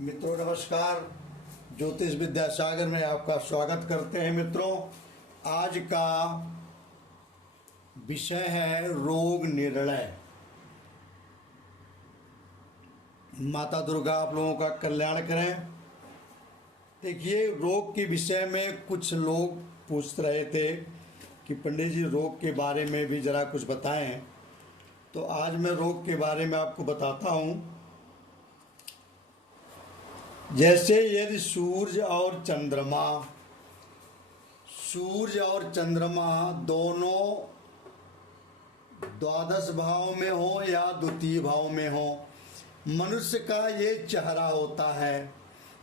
मित्रों नमस्कार। ज्योतिष विद्या सागर में आपका स्वागत करते हैं। मित्रों, आज का विषय है रोग निर्णय। माता दुर्गा आप लोगों का कल्याण करें। देखिए, रोग के विषय में कुछ लोग पूछ रहे थे कि पंडित जी रोग के बारे में भी ज़रा कुछ बताएं। तो आज मैं रोग के बारे में आपको बताता हूँ। जैसे यदि सूर्य और चंद्रमा दोनों द्वादश भाव में हो या द्वितीय भाव में हो, मनुष्य का ये चेहरा होता है।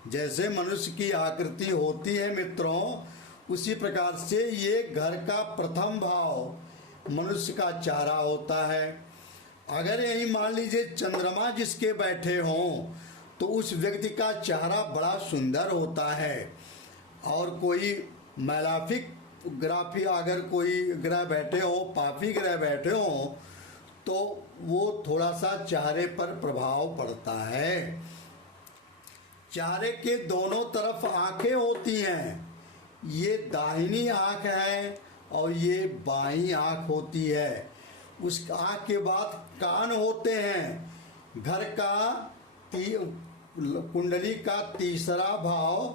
जैसे मनुष्य की आकृति होती है मित्रों, उसी प्रकार से ये घर का प्रथम भाव मनुष्य का चेहरा होता है। अगर यही मान लीजिए चंद्रमा जिसके बैठे हों तो उस व्यक्ति का चेहरा बड़ा सुंदर होता है। और कोई मैलाफिक ग्राफी अगर कोई ग्रह बैठे हो, पापी ग्रह बैठे हो, तो वो थोड़ा सा चेहरे पर प्रभाव पड़ता है। चेहरे के दोनों तरफ आंखें होती हैं। ये दाहिनी आंख है और ये बाईं आंख होती है। उस आंख के बाद कान होते हैं। घर का कुंडली का तीसरा भाव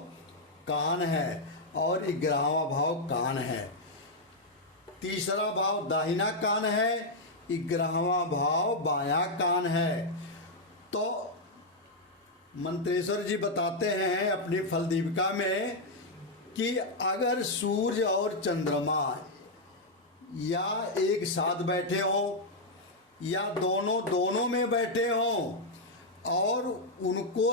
कान है और 11वां भाव कान है। तीसरा भाव दाहिना कान है, 11वां भाव बायां कान है। तो मंत्रेश्वर जी बताते हैं अपनी फल दीपिका में कि अगर सूर्य और चंद्रमा या एक साथ बैठे हों या दोनों में बैठे हों और उनको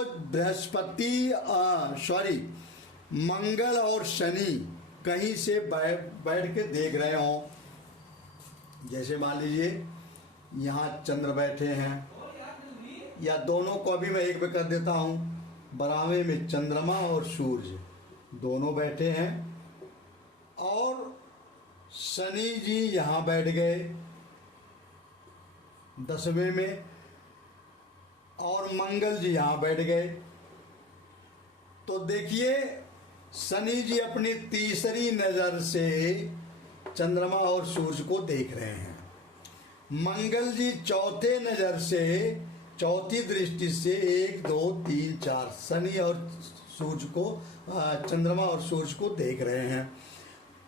मंगल और शनि कहीं से बैठ के देख रहे हों। जैसे मान लीजिए यहाँ चंद्र बैठे हैं, या दोनों को अभी मैं एक में कर देता हूँ। बरावे में चंद्रमा और सूर्य दोनों बैठे हैं और शनि जी यहाँ बैठ गए 10वें में और मंगल जी यहाँ बैठ गए। तो देखिए, शनि जी अपनी तीसरी नज़र से चंद्रमा और सूर्य को देख रहे हैं। मंगल जी चौथे नज़र से, चौथी दृष्टि से 1 2 3 4 शनि और सूर्य को, चंद्रमा और सूर्य को देख रहे हैं।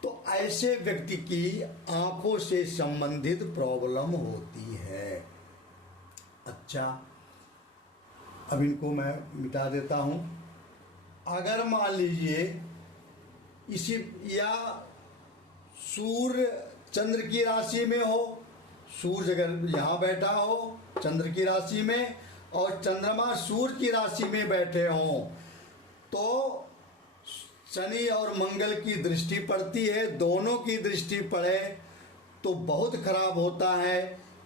तो ऐसे व्यक्ति की आंखों से संबंधित प्रॉब्लम होती है। अच्छा, अब इनको मैं मिटा देता हूँ। अगर मान लीजिए इसी या सूर्य चंद्र की राशि में हो, सूर्य अगर यहाँ बैठा हो चंद्र की राशि में और चंद्रमा सूर्य की राशि में बैठे हों, तो शनि और मंगल की दृष्टि पड़ती है। दोनों की दृष्टि पड़े तो बहुत खराब होता है,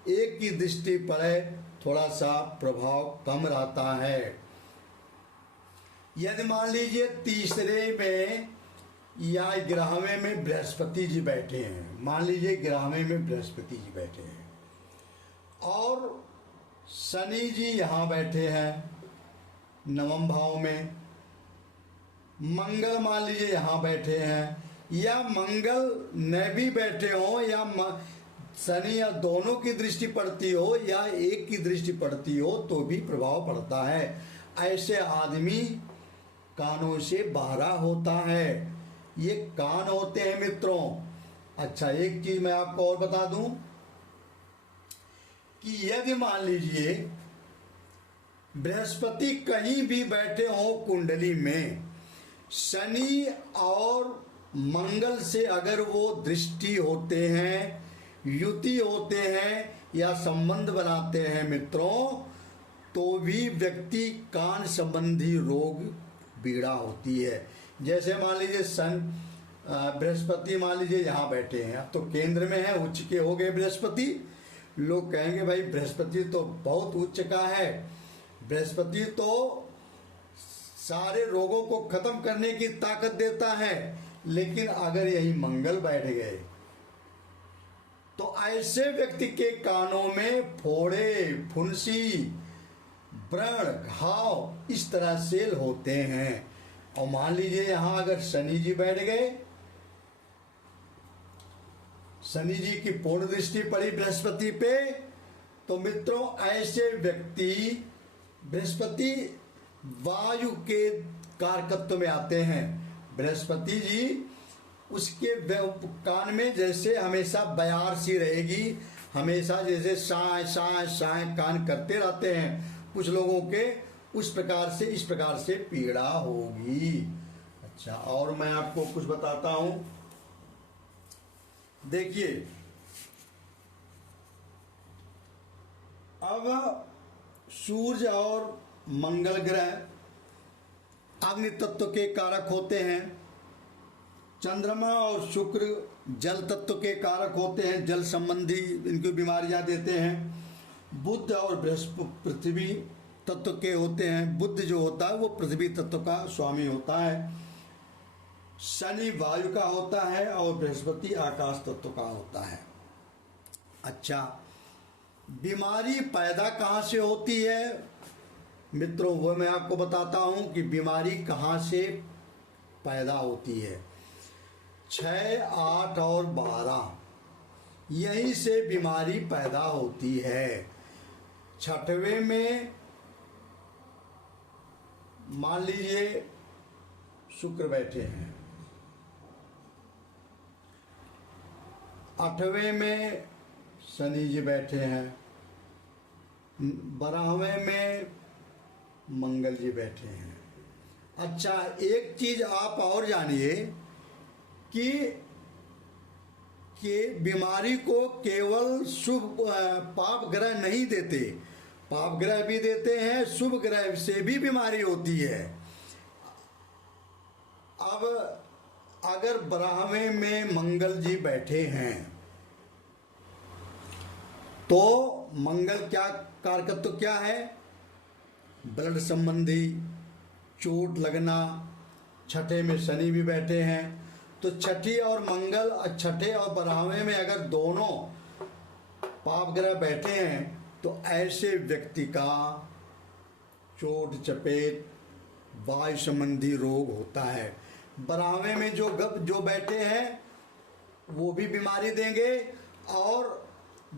एक की दृष्टि पड़े थोड़ा सा प्रभाव कम रहता है। यदि मान लीजिए तीसरे में या 11वें में बृहस्पति जी बैठे हैं, मान लीजिए 11वें में बृहस्पति जी बैठे हैं और शनि जी यहाँ बैठे हैं 9वें भाव में, मंगल मान लीजिए यहाँ बैठे हैं, या मंगल न भी बैठे हों या शनि या दोनों की दृष्टि पड़ती हो या एक की दृष्टि पड़ती हो तो भी प्रभाव पड़ता है। ऐसे आदमी कानों से बहरा होता है। ये कान होते हैं मित्रों। अच्छा, एक चीज मैं आपको और बता दूं कि यदि मान लीजिए बृहस्पति कहीं भी बैठे हो कुंडली में, शनि और मंगल से अगर वो दृष्टि होते हैं, युति होते हैं या संबंध बनाते हैं मित्रों, तो भी व्यक्ति कान संबंधी रोग पीड़ा होती है। जैसे मान लीजिए बृहस्पति मान लीजिए यहाँ बैठे हैं, तो केंद्र में है, उच्च के हो गए बृहस्पति। लोग कहेंगे भाई बृहस्पति तो बहुत उच्च का है, बृहस्पति तो सारे रोगों को खत्म करने की ताकत देता है। लेकिन अगर यही मंगल बैठ गए तो ऐसे व्यक्ति के कानों में फोड़े, फुंसी, व्रण, घाव इस तरह से होते हैं। और मान लीजिए यहाँ अगर शनि जी बैठ गए, शनि जी की पूर्ण दृष्टि पड़ी बृहस्पति पे, तो मित्रों ऐसे व्यक्ति, बृहस्पति वायु के कारकत्व में आते हैं। बृहस्पति जी उसके कान में जैसे हमेशा बयार सी रहेगी, हमेशा जैसे साय साय साय कान करते रहते हैं कुछ लोगों के, उस प्रकार से इस प्रकार से पीड़ा होगी। अच्छा, और मैं आपको कुछ बताता हूं। देखिए, अब सूर्य और मंगल ग्रह अग्नि तत्व के कारक होते हैं। चंद्रमा और शुक्र जल तत्व के कारक होते हैं, जल संबंधी इनको बीमारियां देते हैं। बुध और बृहस्पति पृथ्वी तत्व के होते हैं। बुध जो होता है वो पृथ्वी तत्व का स्वामी होता है। शनि वायु का होता है और बृहस्पति आकाश तत्व का होता है। अच्छा, बीमारी पैदा कहाँ से होती है मित्रों, वो मैं आपको बताता हूं कि बीमारी कहाँ से पैदा होती है। 6, 8 और 12 यहीं से बीमारी पैदा होती है। 6वें में मान लीजिए शुक्र बैठे हैं, 8वें में शनि जी बैठे हैं, 12वें में मंगल जी बैठे हैं। अच्छा, एक चीज आप और जानिए कि बीमारी को केवल शुभ पाप ग्रह नहीं देते, पाप ग्रह भी देते हैं, शुभ ग्रह से भी बीमारी होती है। अब अगर 12वें में मंगल जी बैठे हैं तो मंगल क्या कारकत्व क्या है, ब्लड संबंधी चोट लगना। 6ठे में शनि भी बैठे हैं, तो छठी और मंगल, 6ठे और 12वें में अगर दोनों पाप ग्रह बैठे हैं तो ऐसे व्यक्ति का चोट चपेट वायु संबंधी रोग होता है। 12वें में जो बैठे हैं वो भी बीमारी देंगे, और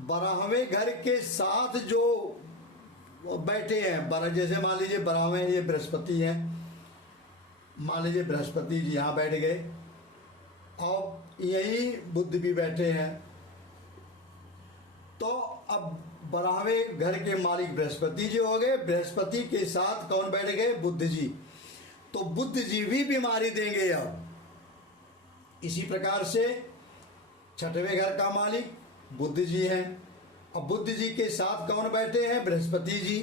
12वें घर के साथ जो बैठे हैं, जैसे मान लीजिए 12वें ये बृहस्पति हैं, मान लीजिए बृहस्पति जी यहाँ बैठ गए और यही बुध भी बैठे हैं, तो अब 12वें घर के मालिक बृहस्पति जी हो गए। बृहस्पति के साथ कौन बैठ गए, बुध जी, तो बुध जी भी बीमारी देंगे। अब इसी प्रकार से 6वें घर का मालिक बुध जी हैं, अब बुध जी के साथ कौन बैठे हैं, बृहस्पति जी।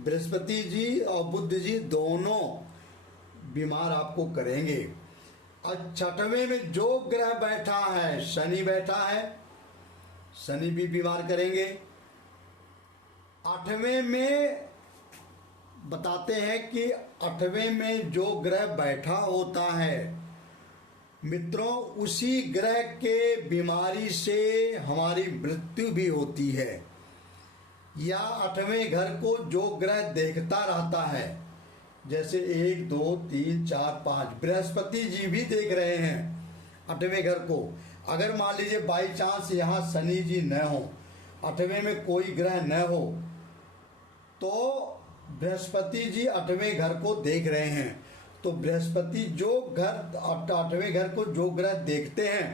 बृहस्पति जी और बुध जी दोनों बीमार आपको करेंगे। और 6वें में जो ग्रह बैठा है, शनि बैठा है, शनि भी बीमार करेंगे। 8वें में बताते हैं कि 8वें में जो ग्रह बैठा होता है मित्रों, उसी ग्रह के बीमारी से हमारी मृत्यु भी होती है। या 8वें घर को जो ग्रह देखता रहता है, जैसे 1, 2, 3, 4, 5 बृहस्पति जी भी देख रहे हैं 8वें घर को। अगर मान लीजिए बाई चांस यहाँ शनि जी न हो, 8वें में कोई ग्रह न हो, तो बृहस्पति जी 8वें घर को देख रहे हैं। तो बृहस्पति जो घर 8वें घर को जो ग्रह देखते हैं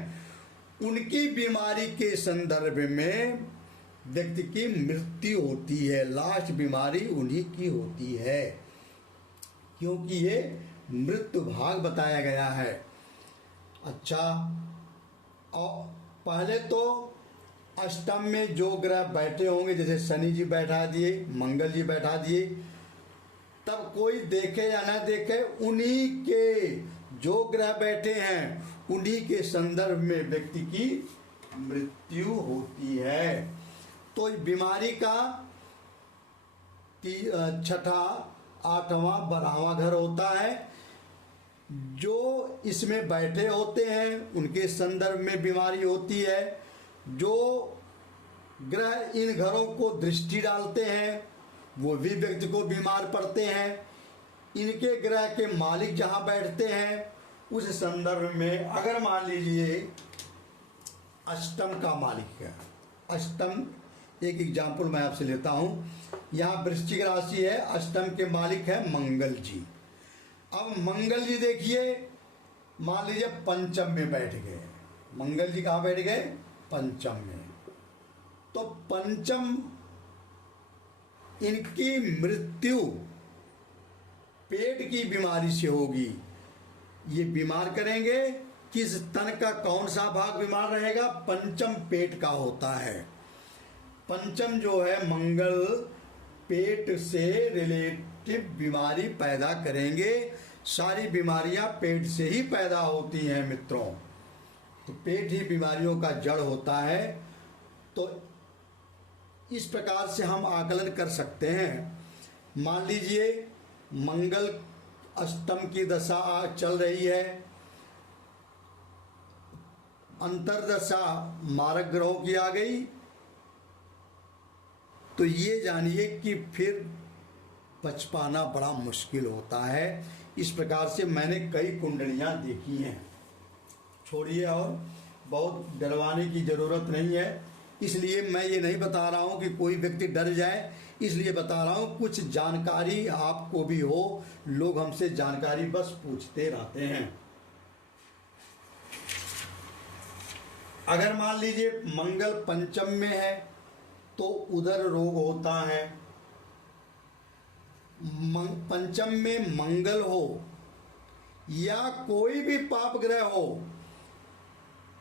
उनकी बीमारी के संदर्भ में व्यक्ति की मृत्यु होती है। लास्ट बीमारी उन्हीं की होती है, क्योंकि ये मृत्यु भाग बताया गया है। अच्छा, और पहले तो अष्टम में जो ग्रह बैठे होंगे, जैसे शनि जी बैठा दिए, मंगल जी बैठा दिए, तब कोई देखे या ना देखे, उन्हीं के जो ग्रह बैठे हैं उन्हीं के संदर्भ में व्यक्ति की मृत्यु होती है। तो बीमारी का 6ठा, 8वां, 12वां घर होता है। जो इसमें बैठे होते हैं उनके संदर्भ में बीमारी होती है। जो ग्रह इन घरों को दृष्टि डालते हैं वो भी व्यक्ति को बीमार पड़ते हैं। इनके ग्रह के मालिक जहाँ बैठते हैं उस संदर्भ में अगर मान लीजिए अष्टम का मालिक है, अष्टम एक एग्जाम्पल मैं आपसे लेता हूँ, यहाँ वृश्चिक राशि है, अष्टम के मालिक है मंगल जी। अब मंगल जी देखिए मान लीजिए पंचम में बैठ गए, मंगल जी कहाँ बैठ गए? पंचम में। तो पंचम इनकी मृत्यु पेट की बीमारी से होगी। ये बीमार करेंगे, किस तन का कौन सा भाग बीमार रहेगा? पंचम पेट का होता है। पंचम जो है मंगल पेट से रिलेटिव बीमारी पैदा करेंगे। सारी बीमारियां पेट से ही पैदा होती हैं मित्रों, तो पेट ही बीमारियों का जड़ होता है। तो इस प्रकार से हम आकलन कर सकते हैं। मान लीजिए मंगल अष्टम की दशा चल रही है, अंतरदशा मारक ग्रहों की आ गई, तो ये जानिए कि फिर बच पाना बड़ा मुश्किल होता है। इस प्रकार से मैंने कई कुंडलियां देखी हैं। छोड़िए, और बहुत डरवाने की ज़रूरत नहीं है, इसलिए मैं ये नहीं बता रहा हूँ कि कोई व्यक्ति डर जाए, इसलिए बता रहा हूँ कुछ जानकारी आपको भी हो। लोग हमसे जानकारी बस पूछते रहते हैं। अगर मान लीजिए मंगल पंचम में है तो उदर रोग होता है। पंचम में मंगल हो या कोई भी पाप ग्रह हो,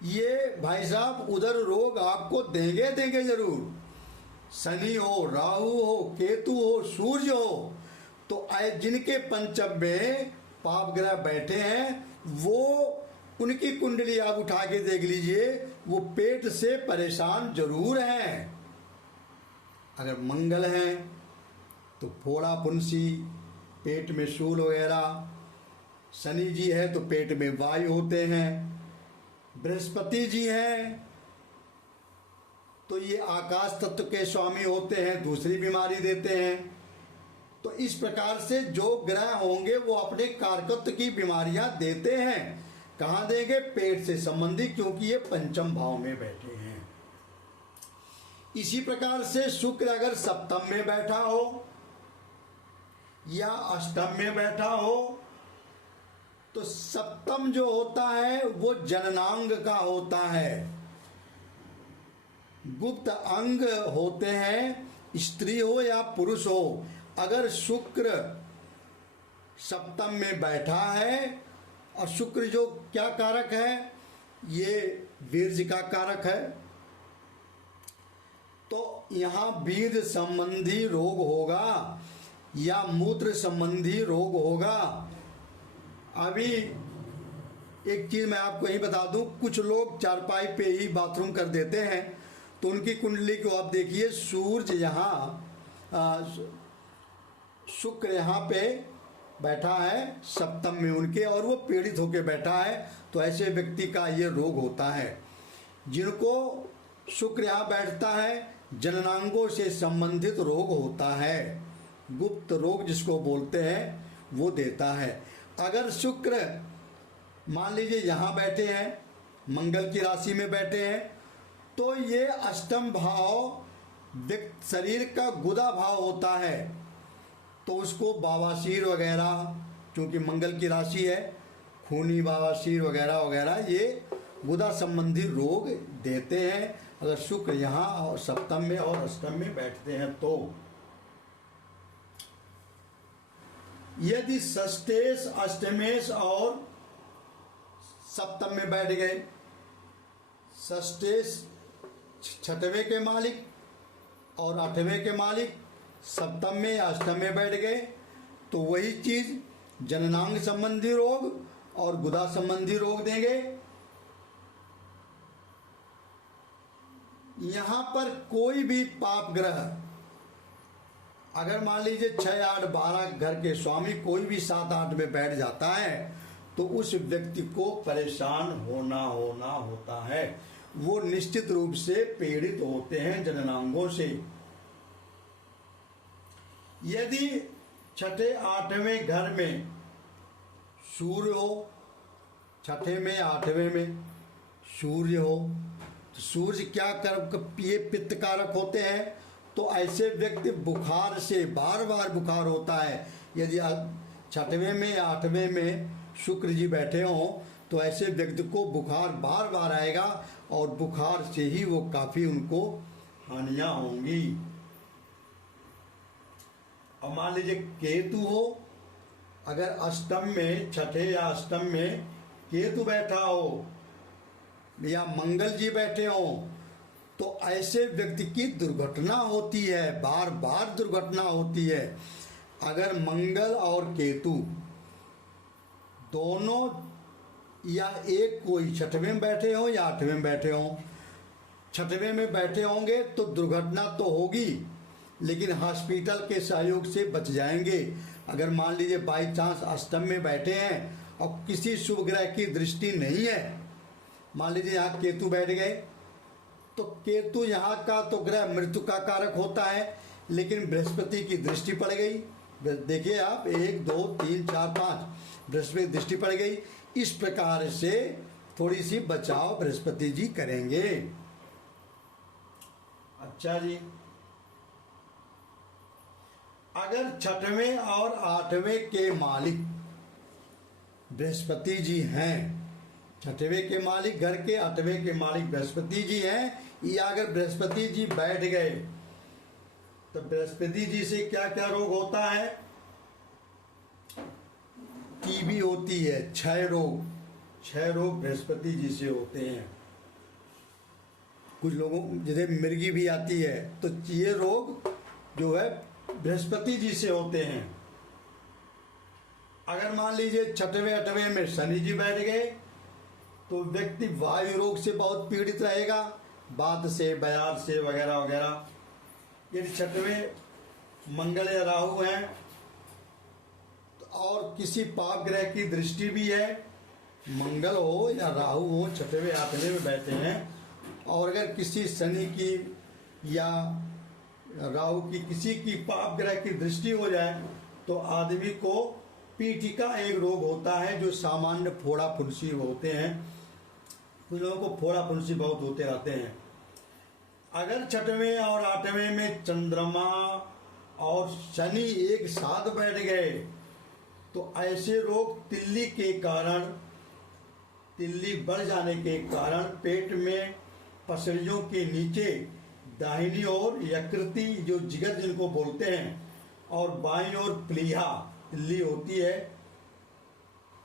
ये भाई साहब उदर रोग आपको देंगे जरूर। शनि हो, राहु हो, केतु हो, सूर्य हो, तो जिनके पंचम में पाप ग्रह बैठे हैं वो उनकी कुंडली आप उठा के देख लीजिए, वो पेट से परेशान जरूर हैं। अगर मंगल हैं तो फोड़ा फुंसी, पेट में शूल वगैरह। शनि जी है तो पेट में वायु होते हैं। बृहस्पति जी हैं तो ये आकाश तत्व के स्वामी होते हैं, दूसरी बीमारी देते हैं। तो इस प्रकार से जो ग्रह होंगे वो अपने कारकत्व की बीमारियां देते हैं। कहाँ देंगे? पेट से संबंधित, क्योंकि ये पंचम भाव में बैठे हैं। इसी प्रकार से शुक्र अगर सप्तम में बैठा हो या अष्टम में बैठा हो, तो सप्तम जो होता है वो जननांग का होता है। गुप्त अंग होते हैं, स्त्री हो या पुरुष हो। अगर शुक्र सप्तम में बैठा है, और शुक्र जो क्या कारक है? ये वीर्य का कारक है। तो यहाँ वीर्य संबंधी रोग होगा या मूत्र संबंधी रोग होगा। अभी एक चीज मैं आपको यही बता दूं, कुछ लोग चारपाई पे ही बाथरूम कर देते हैं, तो उनकी कुंडली को आप देखिए, सूर्य यहाँ, शुक्र यहाँ पे बैठा है सप्तम में उनके, और वो पीड़ित होकर बैठा है। तो ऐसे व्यक्ति का ये रोग होता है। जिनको शुक्र यहाँ बैठता है, जननांगों से संबंधित रोग होता है, गुप्त रोग जिसको बोलते हैं, वो देता है। अगर शुक्र मान लीजिए यहाँ बैठे हैं, मंगल की राशि में बैठे हैं, तो ये अष्टम भाव शरीर का गुदा भाव होता है। तो उसको बवासीर वगैरह, क्योंकि मंगल की राशि है, खूनी बवासीर वगैरह वगैरह ये गुदा संबंधी रोग देते हैं, अगर शुक्र यहाँ और सप्तम में और अष्टम में बैठते हैं। तो यदि षष्ठेश, अष्टमेश और सप्तम में बैठ गए, षष्ठेश छठवें के मालिक और आठवें के मालिक सप्तम में या अष्टम में बैठ गए, तो वही चीज जननांग संबंधी रोग और गुदा संबंधी रोग देंगे। यहां पर कोई भी पाप ग्रह, अगर मान लीजिए 6, 8, 12 घर के स्वामी कोई भी 7, 8 में बैठ जाता है, तो उस व्यक्ति को परेशान होना होता है। वो निश्चित रूप से पीड़ित होते हैं जननांगों से। यदि छठे आठवें घर में सूर्य हो, छठे में आठवें में सूर्य हो, तो सूर्य क्या कर, ये पित्त कारक होते हैं। तो ऐसे व्यक्ति बुखार से बार बार बुखार होता है। यदि छठवें में आठवें में शुक्र जी बैठे हों तो ऐसे व्यक्ति को बुखार बार बार आएगा और बुखार से ही वो काफ़ी उनको हानियां होंगी। और मान लीजिए केतु हो, अगर अष्टम में, छठे या अष्टम में केतु बैठा हो या मंगल जी बैठे हो तो ऐसे व्यक्ति की दुर्घटना होती है, बार बार दुर्घटना होती है। अगर मंगल और केतु दोनों या एक कोई छठवें में बैठे हो या आठवें में बैठे हो, छठवें में बैठे होंगे तो दुर्घटना तो होगी लेकिन हॉस्पिटल के सहयोग से बच जाएंगे। अगर मान लीजिए बाई चांस अष्टम में बैठे हैं और किसी शुभ ग्रह की दृष्टि नहीं है, मान लीजिए यहाँ केतु बैठ गए, तो केतु यहाँ का तो ग्रह मृत्यु का कारक होता है लेकिन बृहस्पति की दृष्टि पड़ गई। देखिए आप 1 2 3 4 5 बृहस्पति दृष्टि पड़ गई। इस प्रकार से थोड़ी सी बचाव बृहस्पति जी करेंगे। अच्छा जी, अगर छठवें और आठवें के मालिक बृहस्पति जी हैं, छठवें के मालिक घर के, आठवें के मालिक बृहस्पति जी हैं, या अगर बृहस्पति जी बैठ गए तो बृहस्पति जी से क्या क्या रोग होता है? टीबी होती है, क्षय रोग बृहस्पति जी से होते हैं। कुछ लोगों जैसे मिर्गी भी आती है, तो ये रोग जो है बृहस्पति जी से होते हैं। अगर मान लीजिए छठवें आठवें में शनि जी बैठ गए तो व्यक्ति वायु रोग से बहुत पीड़ित रहेगा, बात से, बयार से वगैरह वगैरह। यदि छठवें मंगल या राहु हैं और किसी पाप ग्रह की दृष्टि भी है, मंगल हो या राहु हो छठवें आठवें में बैठे हैं, और अगर किसी शनि की या राहु की किसी की पाप ग्रह की दृष्टि हो जाए तो आदमी को पीठी का एक रोग होता है जो सामान्य फोड़ा फुंसी होते हैं। कुछ लोगों को फोड़ा फुंसी बहुत होते रहते हैं। अगर छठवें और आठवें में चंद्रमा और शनि एक साथ बैठ गए तो ऐसे रोग तिल्ली के कारण, तिल्ली बढ़ जाने के कारण पेट में पसलियों के नीचे दाहिनी ओर यकृति, जो जिगर जिनको बोलते हैं, और बाईं ओर प्लीहा तिल्ली होती है।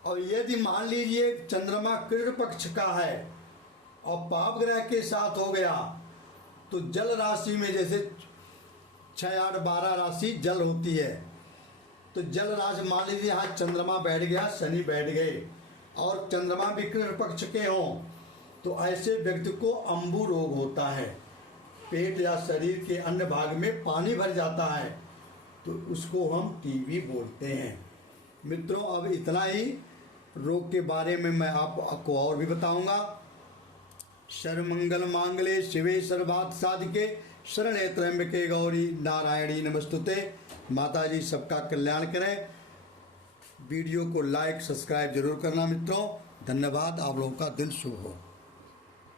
और यदि मान लीजिए चंद्रमा कृष्ण पक्ष का है और पाप ग्रह के साथ हो गया तो जल राशि में, जैसे 6 8 12 राशि जल होती है, तो जल राशि मान लीजिए यहाँ चंद्रमा बैठ गया, शनि बैठ गए और चंद्रमा भी कृष्ण पक्ष के हों तो ऐसे व्यक्ति को अम्बु रोग होता है। पेट या शरीर के अन्य भाग में पानी भर जाता है तो उसको हम टीबी बोलते हैं। मित्रों, अब इतना ही रोग के बारे में मैं आपको और भी बताऊंगा। सर्वमंगल मांगले शिवे सर्वार्थ साधिके शरणे त्र्यंबके गौरी नारायणी नमस्तुते। माता जी सबका कल्याण करें। वीडियो को लाइक सब्सक्राइब जरूर करना मित्रों। धन्यवाद। आप लोगों का दिन शुभ हो।